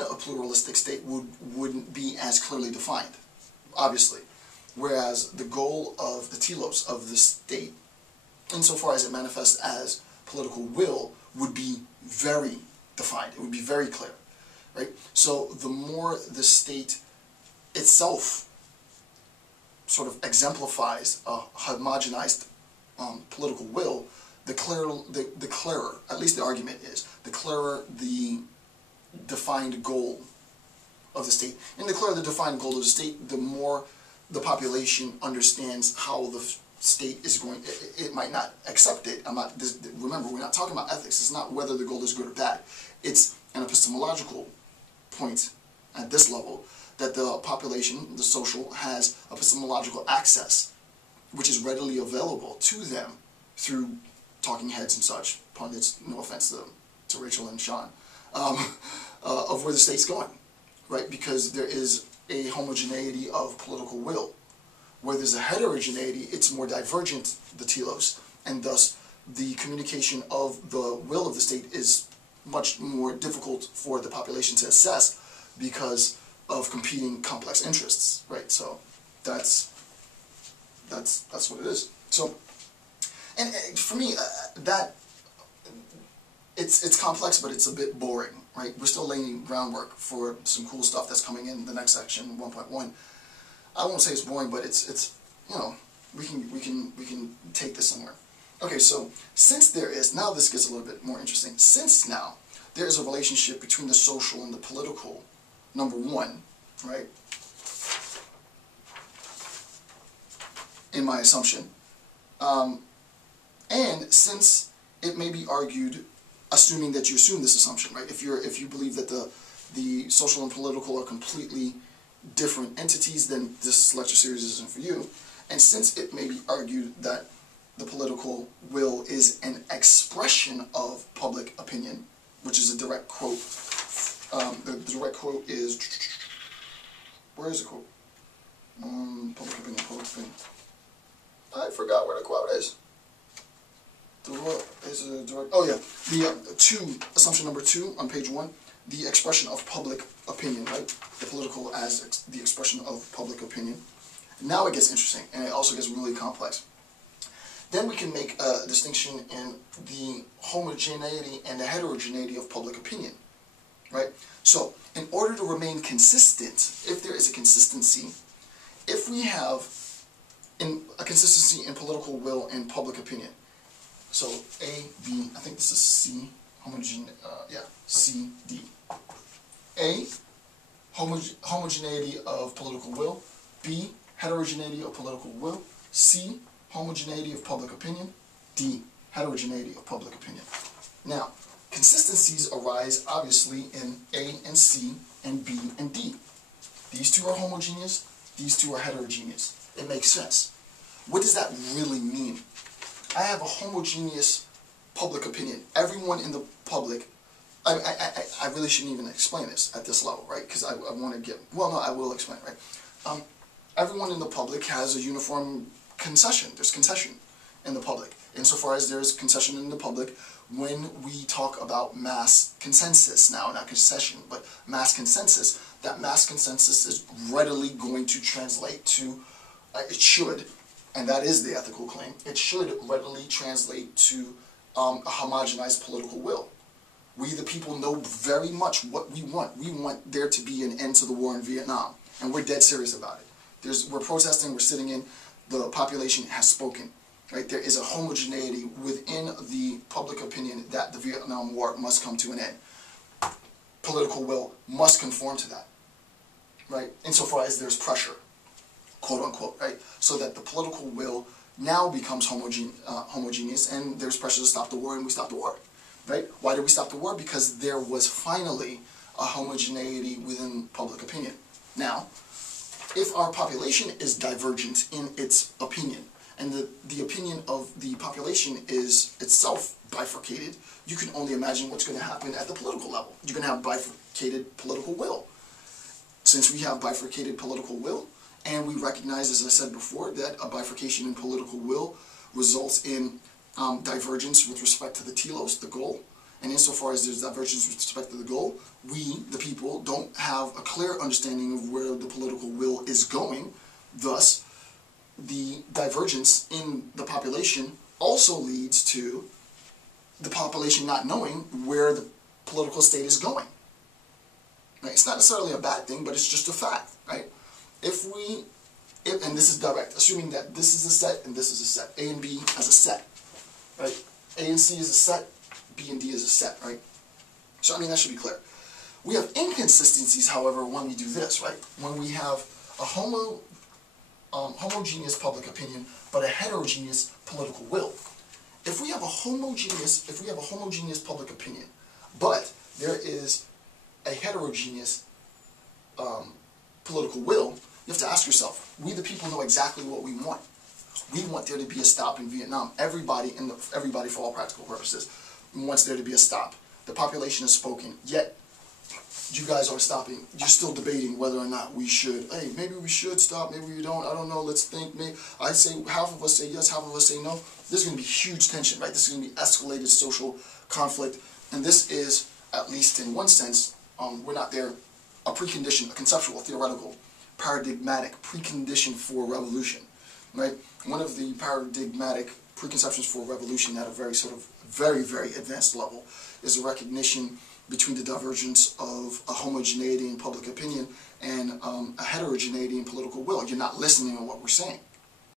within a pluralistic state wouldn't be as clearly defined, obviously. Whereas the goal of the telos, of the state, insofar as it manifests as political will, would be very defined. It would be very clear, right? So the more the state itself sort of exemplifies a homogenized political will, the clearer, at least the argument is, the clearer the defined goal of the state. And the clearer the defined goal of the state, the more the population understands how the state is going. It might not accept it. Remember, we're not talking about ethics. It's not whether the goal is good or bad. It's an epistemological point at this level that the population, the social, has epistemological access, which is readily available to them through talking heads and such, pundits, no offense to Rachel and Sean, of where the state's going, right? Because there is a homogeneity of political will. Where there's a heterogeneity, it's more divergent, the telos, and thus the communication of the will of the state is much more difficult for the population to assess because of competing complex interests, right? So that's what it is. So, and for me, it's complex, but it's a bit boring, right? We're still laying groundwork for some cool stuff that's coming in the next section, 1.1. I won't say it's boring, but it's you know, we can take this somewhere. Okay, so since there is, now this gets a little bit more interesting. Since now there is a relationship between the social and the political, number one, right? In my assumption, and since it may be argued, assuming that you assume this assumption, right? If you believe that the social and political are completely different entities, then this lecture series isn't for you. And since it may be argued that the political will is an expression of public opinion, which is a direct quote. The direct quote is, where is the quote? Public opinion, public opinion. I forgot where the quote is. Is a direct, oh yeah, the assumption number 2 on page 1, the expression of public opinion, right? The political as the expression of public opinion. Now it gets interesting, and it also gets really complex. Then we can make a distinction in the homogeneity and the heterogeneity of public opinion, right? So, in order to remain consistent, if there is a consistency, if we have a consistency in political will and public opinion, so A, B, I think this is C, C, D. A, homogeneity of political will. B, heterogeneity of political will. C, homogeneity of public opinion. D, heterogeneity of public opinion. Now, consistencies arise obviously in A and C and B and D. These two are homogeneous, these two are heterogeneous. It makes sense. What does that really mean? I have a homogeneous public opinion. Everyone in the public, I really shouldn't even explain this at this level, right? Because I want to get, well, no, I will explain, right? Everyone in the public has a uniform concession. There's concession in the public. Insofar as there's concession in the public, when we talk about mass consensus now, not concession, but mass consensus, that mass consensus is readily going to translate to, it should, and that is the ethical claim, it should readily translate to a homogenized political will. We the people know very much what we want. We want there to be an end to the war in Vietnam, and we're dead serious about it. We're protesting, we're sitting in, the population has spoken. Right? There is a homogeneity within the public opinion that the Vietnam War must come to an end. Political will must conform to that. Right? Insofar as there's pressure, quote unquote, right? So that the political will now becomes homogeneous, and there's pressure to stop the war, and we stop the war. Right? Why did we stop the war? Because there was finally a homogeneity within public opinion. Now, if our population is divergent in its opinion, and the opinion of the population is itself bifurcated, you can only imagine what's going to happen at the political level. You're going to have bifurcated political will. Since we have bifurcated political will, and we recognize, as I said before, that a bifurcation in political will results in divergence with respect to the telos, the goal, and insofar as there's divergence with respect to the goal, we, the people, don't have a clear understanding of where the political will is going. Thus, the divergence in the population also leads to the population not knowing where the political state is going. Right? It's not necessarily a bad thing, but it's just a fact, right? And this is direct, assuming that this is a set and this is a set, A and B as a set, right? A and C is a set, B and D is a set, right? So, I mean, that should be clear. We have inconsistencies, however, when we do this, right? When we have a homogeneous public opinion, but a heterogeneous political will. If we have a homogeneous public opinion, but there is a heterogeneous political will, you have to ask yourself, we the people know exactly what we want. We want there to be a stop in Vietnam. Everybody, for all practical purposes, wants there to be a stop. The population has spoken, yet you guys aren't stopping. You're still debating whether or not we should. Hey, maybe we should stop, maybe we don't. I don't know, let's think. Maybe I say, half of us say yes, half of us say no. There's going to be huge tension, right? This is going to be escalated social conflict. And this is, at least in one sense, we're not there, a precondition, a conceptual, theoretical, paradigmatic precondition for revolution, right? One of the paradigmatic preconceptions for revolution at a very very advanced level is a recognition between the divergence of a homogeneity in public opinion and a heterogeneity in political will. You're not listening to what we're saying.